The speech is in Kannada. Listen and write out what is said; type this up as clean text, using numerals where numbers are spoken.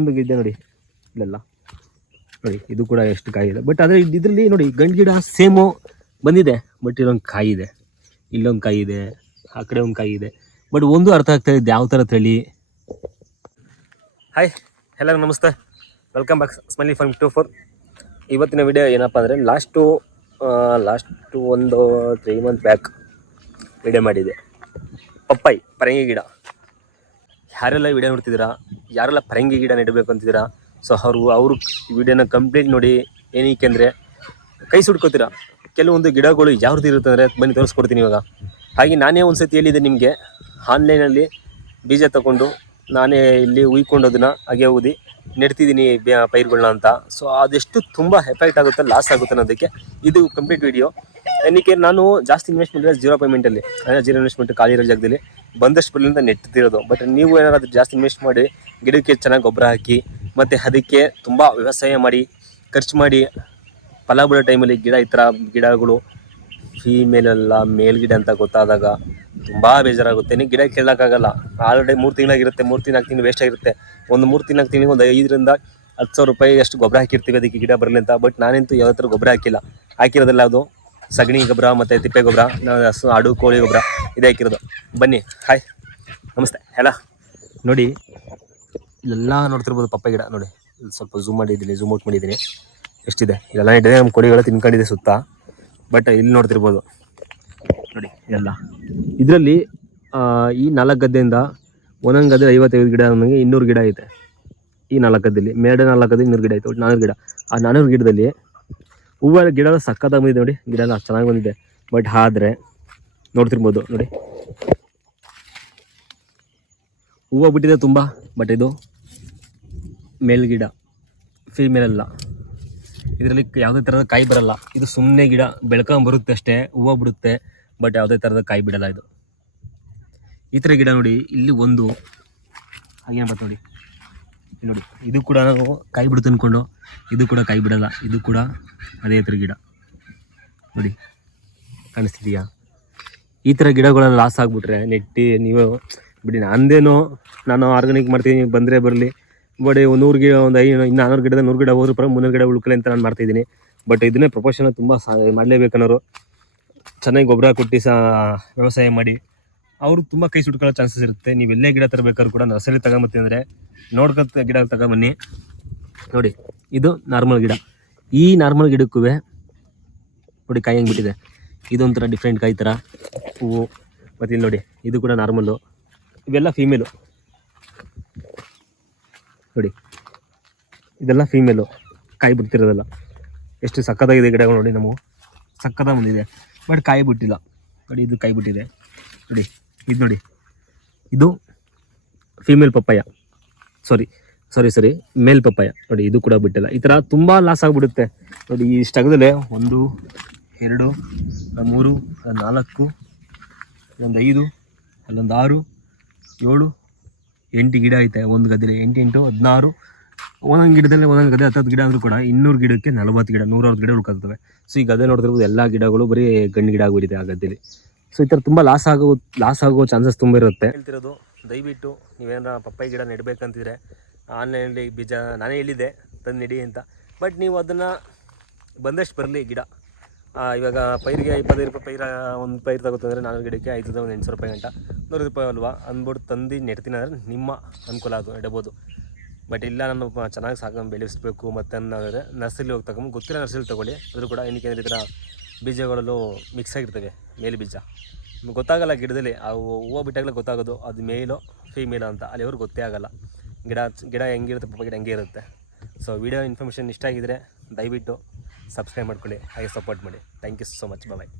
ಒಂದು ಗಿಡ ನೋಡಿ ಇಲ್ಲೆಲ್ಲ ನೋಡಿ, ಇದು ಕೂಡ ಎಷ್ಟು ಕಾಯಿ ಇದೆ. ಬಟ್ ಆದರೆ ಇದರಲ್ಲಿ ನೋಡಿ ಗಂಡು ಗಿಡ ಸೇಮು ಬಂದಿದೆ, ಬಟ್ ಇಲ್ಲೊಂದು ಕಾಯಿ ಇದೆ, ಇಲ್ಲೊಂದು ಕಾಯಿ ಇದೆ, ಆ ಕಡೆ ಒಂದು ಕಾಯಿ ಇದೆ. ಬಟ್ ಒಂದು ಅರ್ಥ ಆಗ್ತಾ ಇದೆ ಯಾವ ಥರ ತಳಿ. ಹಾಯ್ ಎಲ್ಲರಿಗೂ ನಮಸ್ತೆ, ವೆಲ್ಕಮ್ ಬ್ಯಾಕ್ ಸ್ಮೈಲಿ ಫಾರ್ಮ್ 24. ಇವತ್ತಿನ ವಿಡಿಯೋ ಏನಪ್ಪ ಅಂದರೆ ಲಾಸ್ಟು ಒಂದು 3 ಮಂತ್ ಬ್ಯಾಕ್ ವಿಡಿಯೋ ಮಾಡಿದೆ. ಪಪ್ಪಾಯಿ ಪರಂಗಿ ಗಿಡ, ಯಾರೆಲ್ಲ ವಿಡಿಯೋ ನೋಡ್ತಿದ್ದೀರಾ, ಯಾರೆಲ್ಲ ಪರಂಗಿ ಗಿಡ ನೆಡಬೇಕು ಅಂತಿದ್ದೀರಾ, ಸೊ ಅವರು ವಿಡಿಯೋನ ಕಂಪ್ಲೀಟ್ ನೋಡಿ. ಏನಕ್ಕೆ ಅಂದರೆ ಕೈ ಸುಟ್ಕೋತೀರಾ. ಕೆಲವೊಂದು ಗಿಡಗಳು ಯಾವ ರೀತಿ ಇರುತ್ತೆ ಅಂದರೆ ಬನ್ನಿ ತೋರಿಸ್ಕೊಡ್ತೀನಿ ಇವಾಗ. ಹಾಗೆ ನಾನೇ ಒಂದು ಸತಿ ಹೇಳಿದ್ದೆ ನಿಮಗೆ, ಆನ್ಲೈನಲ್ಲಿ ಬೀಜ ತಗೊಂಡು ನಾನೇ ಇಲ್ಲಿ ಉಯ್ಕೊಂಡು ಅದನ್ನು ಹಾಗೆ ಊದಿ ನೆಡ್ತಿದ್ದೀನಿ ಪೈರುಗಳನ್ನ ಅಂತ. ಸೊ ಅದೆಷ್ಟು ತುಂಬ ಎಫೆಕ್ಟ್ ಆಗುತ್ತೆ, ಲಾಸ್ ಆಗುತ್ತೆ ಅನ್ನೋದಕ್ಕೆ ಇದು ಕಂಪ್ಲೀಟ್ ವಿಡಿಯೋ. ಏನಕ್ಕೆ ನಾನು ಜಾಸ್ತಿ ಇನ್ವೆಸ್ಟ್ ಮಾಡಿದ್ರೆ 0 ಪೇಮೆಂಟಲ್ಲಿ, ಅಂದರೆ 0 ಇನ್ವೆಸ್ಟ್ಮೆಂಟ್ ಖಾಲಿ ಇರೋ ಜಾಗದಲ್ಲಿ ಬಂದಷ್ಟು ಬರಲಿಂದ ನೆಟ್ಟಿರೋದು. ಬಟ್ ನೀವು ಏನಾದರೂ ಜಾಸ್ತಿ ಇನ್ವೆಸ್ಟ್ ಮಾಡಿ ಗಿಡಕ್ಕೆ ಚೆನ್ನಾಗಿ ಗೊಬ್ಬರ ಹಾಕಿ ಮತ್ತು ಅದಕ್ಕೆ ತುಂಬ ವ್ಯವಸಾಯ ಮಾಡಿ ಖರ್ಚು ಮಾಡಿ ಫಲ ಬಿಡೋ ಟೈಮಲ್ಲಿ ಗಿಡ ಈ ಥರ ಗಿಡಗಳು ಫೀಮೇಲೆಲ್ಲ ಮೇಲ್ಗಿಡ ಅಂತ ಗೊತ್ತಾದಾಗ ತುಂಬ ಬೇಜಾರಾಗುತ್ತೆ. ನೀವು ಗಿಡ ಕೇಳೋಕ್ಕಾಗಲ್ಲ. ಆಲ್ರೆಡಿ 3 ತಿಂಗಳಾಗಿರುತ್ತೆ, 3-4 ತಿಂಗಳು ವೇಸ್ಟ್ ಆಗಿರುತ್ತೆ. ಒಂದು 3-4 ತಿಂಗಳಿಗೆ ಒಂದು 5,000 to 10,000 ರೂಪಾಯಿ ಅಷ್ಟು ಗೊಬ್ಬರ ಹಾಕಿರ್ತೀವಿ ಅದಕ್ಕೆ ಗಿಡ ಬರಲಿ ಅಂತ. ಬಟ್ ನಾನಂತೂ ಯಾವ ಥರ ಗೊಬ್ಬರ ಹಾಕಿಲ್ಲ. ಹಾಕಿರೋದಲ್ಲ ಅದು ಸಗಣಿ ಗೊಬ್ಬರ ಮತ್ತು ತಿಪ್ಪೆ ಗೊಬ್ಬರ, ಹಸು ಆಡು ಕೋಳಿ ಗೊಬ್ಬರ ಇದೇ ಹಾಕಿರೋದು. ಬನ್ನಿ, ಹಾಯ್ ನಮಸ್ತೆ ಎಲ್ಲ. ನೋಡಿ ಇಲ್ಲೆಲ್ಲ ನೋಡ್ತಿರ್ಬೋದು ಪಪ್ಪಾಯಿ ಗಿಡ. ನೋಡಿ ಇಲ್ಲಿ ಸ್ವಲ್ಪ ಝೂಮ್ ಔಟ್ ಮಾಡಿದ್ದೀನಿ. ಎಷ್ಟಿದೆ ಇಲ್ಲೆಲ್ಲ ಇಟ್ಟಿದೆ, ನಮ್ಮ ಕೋಳಿಗಳು ತಿನ್ಕೊಂಡಿದೆ ಸುತ್ತ. ಬಟ್ ಇಲ್ಲಿ ನೋಡ್ತಿರ್ಬೋದು ನೋಡಿ ಎಲ್ಲ. ಇದರಲ್ಲಿ ಈ 4 ಗದ್ದೆಯಿಂದ ಒಂದೊಂದು ಗದ್ದೆ 55 ಗಿಡ, ನಮಗೆ 200 ಗಿಡ ಐತೆ. ಈ 4 ಗದ್ದೆಯಲ್ಲಿ 4 ಗದ್ದೆ 200 ಗಿಡ ಐತೆ, ಒಟ್ಟು 400 ಗಿಡ. ಆ 400 ಗಿಡದಲ್ಲಿ ಹೂವು ಗಿಡ ಸಕ್ಕತ್ತಾಗಿ ಬಂದಿದೆ. ನೋಡಿ ಗಿಡ ಎಲ್ಲ ಚೆನ್ನಾಗಿ ಬಂದಿದೆ. ಬಟ್ ಆದರೆ ನೋಡ್ತಿರ್ಬೋದು ನೋಡಿ ಹೂವು ಬಿಟ್ಟಿದೆ ತುಂಬ. ಬಟ್ ಇದು ಮೇಲ್ಗಿಡ, ಫೀಮೇಲಲ್ಲ. ಇದರಲ್ಲಿ ಯಾವುದೇ ಥರದ ಕಾಯಿ ಬರಲ್ಲ. ಇದು ಸುಮ್ಮನೆ ಗಿಡ ಬೆಳ್ಕೊಂಬರುತ್ತೆ ಅಷ್ಟೇ, ಹೂವು ಬಿಡುತ್ತೆ. ಬಟ್ ಯಾವುದೇ ಥರದ ಕಾಯಿ ಬಿಡಲ್ಲ ಇದು. ಈ ಥರ ಗಿಡ ನೋಡಿ, ಇಲ್ಲಿ ಒಂದು ಹಾಗೇನು ಬರ್ತದೆ ನೋಡಿ. ನೋಡಿ ಇದು ಕೂಡ ನಾವು ಕಾಯಿ ಬಿಡುತ್ತೆ ಅಂದ್ಕೊಂಡು ಇದು ಕೂಡ ಕಾಯಿ ಬಿಡಲ್ಲ. ಇದು ಕೂಡ ಅದೇ ಥರ ಗಿಡ ನೋಡಿ, ಕಾಣಿಸ್ತಿದೆಯಾ? ಈ ಥರ ಗಿಡಗಳೆಲ್ಲ ಲಾಸ್ ಆಗಿಬಿಟ್ರೆ ನೆಟ್ಟಿ ನೀವು ಬಿಡಿ. ನಾನು ಆರ್ಗಾನಿಕ್ ಮಾಡ್ತೀನಿ, ಬಂದರೆ ಬರಲಿ. ಬಟ್ 100 ಗಿಡ, ಒಂದು 400 ಗಿಡದ 100 ಗಿಡ ಹೋದ್ರೂ 300 ಗಿಡ ಉಳ್ಕಲಿ ಅಂತ ನಾನು ಮಾಡ್ತಾಯಿದ್ದೀನಿ. ಬಟ್ ಇದನ್ನೇ ಪ್ರೊಫೆಷನ್ ತುಂಬ ಮಾಡಲೇಬೇಕನ್ನೋರು ಚೆನ್ನಾಗಿ ಗೊಬ್ಬರ ಕೊಟ್ಟು ವ್ಯವಸಾಯ ಮಾಡಿ ಅವರು ತುಂಬ ಕೈ ಸುಟ್ಕೊಳ್ಳೋ ಚಾನ್ಸಸ್ ಇರುತ್ತೆ. ನೀವು ಎಲ್ಲೇ ಗಿಡ ತರಬೇಕಾದ್ರೂ ಕೂಡ ನರ್ಸರಿ ತಗೊಂಬತ್ತೀನಿ ಅಂದರೆ ನೋಡ್ಕೊತ ಗಿಡ ತಗೊಂಬನ್ನಿ. ನೋಡಿ ಇದು ನಾರ್ಮಲ್ ಗಿಡ. ಈ ನಾರ್ಮಲ್ ಗಿಡಕ್ಕೂ ನೋಡಿ ಕಾಯಿ ಹೆಂಗೆ ಬಿಟ್ಟಿದೆ. ಇದೊಂಥರ ಡಿಫ್ರೆಂಟ್ ಕಾಯಿ ಥರ ಹೂವು. ಮತ್ತು ಇಲ್ಲಿ ನೋಡಿ ಇದು ಕೂಡ ನಾರ್ಮಲ್ಲು. ಇವೆಲ್ಲ ಫೀಮೇಲು ನೋಡಿ, ಇದೆಲ್ಲ ಫೀಮೇಲು ಕಾಯಿ ಬಿಡ್ತಿರೋದಲ್ಲ. ಎಷ್ಟು ಸಕ್ಕತ್ತಾಗಿದೆ ಗಿಡಗಳು ನೋಡಿ, ನಮಗೂ ಸಕ್ಕತ್ತಾಗಿ ಬಂದಿದೆ. ಬಟ್ ಕಾಯಿ ಬಿಟ್ಟಿಲ್ಲ ನೋಡಿ. ಇದು ಕಾಯಿ ಬಿಟ್ಟಿದೆ ನೋಡಿ. ಇದು ನೋಡಿ, ಇದು ಫೀಮೇಲ್ ಪಪ್ಪಾಯ, ಸಾರಿ ಮೇಲ್ ಪಪ್ಪಾಯ ನೋಡಿ. ಇದು ಕೂಡ ಬಿಟ್ಟಿಲ್ಲ. ಈ ಥರ ತುಂಬ ಲಾಸ್ ಆಗಿಬಿಡುತ್ತೆ ನೋಡಿ. ಇಷ್ಟಾಗದಲ್ಲೇ 1, 2, 3, 4, ಒಂದು 5, ಅಲ್ಲೊಂದು 6, 7, 8 ಗಿಡ ಐತೆ ಒಂದು ಗದ್ದೆಲಿ. 8 × 16. ಒಂದೊಂದು ಗಿಡದಲ್ಲಿ ಒಂದೊಂದು ಗದ್ದೆ 10 ಗಿಡ ಅಂದರೂ ಕೂಡ 200 ಗಿಡಕ್ಕೆ 40 ಗಿಡ, 160 ಗಿಡ ಉಳ್ಕೊಳ್ತವೆ. ಸೊ ಈ ಗದ್ದೆ ನೋಡ್ತಿರ್ಬೋದು, ಎಲ್ಲ ಗಿಡಗಳು ಬರೀ ಗಂಡು ಗಿಡ ಆಗಿಬಿಟ್ಟಿದೆ ಆ ಗದ್ದೆಲಿ. ಸೊ ಈ ಥರ ತುಂಬ ಲಾಸ್ ಆಗೋ ಚಾನ್ಸಸ್ ತುಂಬ ಇರುತ್ತೆ. ಹೇಳ್ತಿರೋದು, ದಯವಿಟ್ಟು ನೀವೇನಾರ ಪಪ್ಪಾಯಿ ಗಿಡ ನೆಡಬೇಕಂತಿದ್ರೆ ಆನ್ಲೈನಲ್ಲಿ ಬೀಜ ನಾನೇ ಹೇಳಿದ್ದೆ ತಂದು ನೆಡಿ ಅಂತ. ಬಟ್ ನೀವು ಅದನ್ನು ಬಂದಷ್ಟು ಬರಲಿ ಗಿಡ. ಇವಾಗ ಪೈರಿಗೆ 25 ರೂಪಾಯಿ ಪೈರ, ಒಂದು ಪೈರು ತಗೋತಂದರೆ 4 ಗಿಡಕ್ಕೆ 5,800 ರೂಪಾಯಿ ಗಂಟ 100 ರೂಪಾಯಿ ಅಲ್ವಾ ಅಂದ್ಬಿಟ್ಟು ತಂದು ನೆಡ್ತೀನಿ ಅಂದರೆ ನಿಮ್ಮ ಅನುಕೂಲ, ಅದು ನೆಡಬೋದು. ಬಟ್ ಇಲ್ಲ ನಾನು ಚೆನ್ನಾಗಿ ಬೆಳೆಸಬೇಕು ಮತ್ತು ಅನ್ನೋದ್ರೆ ನರ್ಸರಿ ಹೋಗಿ ತಗೊಂಡು, ಗೊತ್ತಿಲ್ಲ ನರ್ಸರಿ ತೊಗೊಳ್ಳಿ. ಆದರೂ ಕೂಡ ಏನಕ್ಕೆ ಅಂದರೆ ಈ ಥರ ಬೀಜಗಳಲ್ಲೂ ಮಿಕ್ಸ್ ಆಗಿರ್ತವೆ, ಮೇಲು ಬೀಜ ಗೊತ್ತಾಗಲ್ಲ ಗಿಡದಲ್ಲಿ. ಆ ಹೂವು ಬಿಟ್ಟಾಗಲೇ ಗೊತ್ತಾಗೋದು ಅದು ಮೇಲೋ ಫೀಮೇಲೋ ಅಂತ. ಅಲ್ಲಿವ್ರಿಗೆ ಗೊತ್ತೇ ಆಗೋಲ್ಲ. ಗಿಡ ಹೆಂಗಿರುತ್ತೆ, ಪಪ್ಪಾಯಿ ಗಿಡ ಹೆಂಗೆ ಇರುತ್ತೆ. ಸೊ ವಿಡಿಯೋ ಇನ್ಫಾರ್ಮೇಷನ್ ಇಷ್ಟ ಆಗಿದ್ರೆ ದಯವಿಟ್ಟು ಸಬ್ಸ್ಕ್ರೈಬ್ ಮಾಡ್ಕೊಳ್ಳಿ, ಹಾಗೆ ಸಪೋರ್ಟ್ ಮಾಡಿ. Thank you so much. Bye.